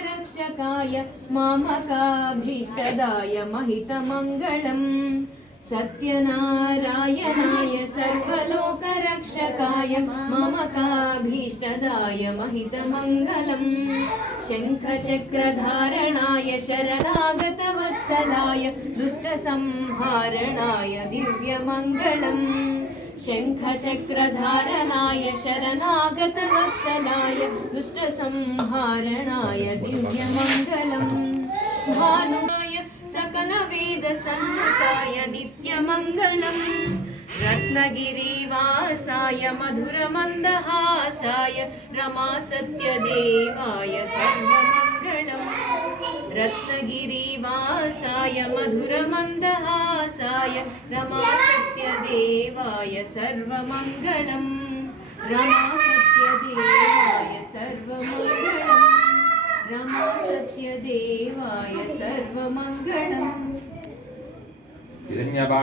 लोकरक्षकाय मामकाभीष्टदाय महितमङ्गलम् सत्यनारायणाय सर्वलोकरक्षकाय मामकाभीष्टदाय महितमङ्गलम् शङ्खचक्रधारणाय शरणागतवत्सलाय दुष्टसंहारणाय दिव्यमङ्गलम् शङ्खचक्रधारणाय शरणागतवत्सलाय दुष्टसंहारणाय दिव्यमङ्गलम् भानुवाय सकलवेदसन्नुताय नित्यमङ्गलम् रत्नगिरिवासाय मधुरमन्दहासाय रमासत्यदेवाय सर्वमङ्गलम् रत्नगिरिवासाय मधुरमन्दहासाय रमासत्यदेवाय सर्वमङ्गलम् रमासत्यदेवाय सर्वमङ्गलम् रमासत्यदेवाय सर्वमङ्गलम्।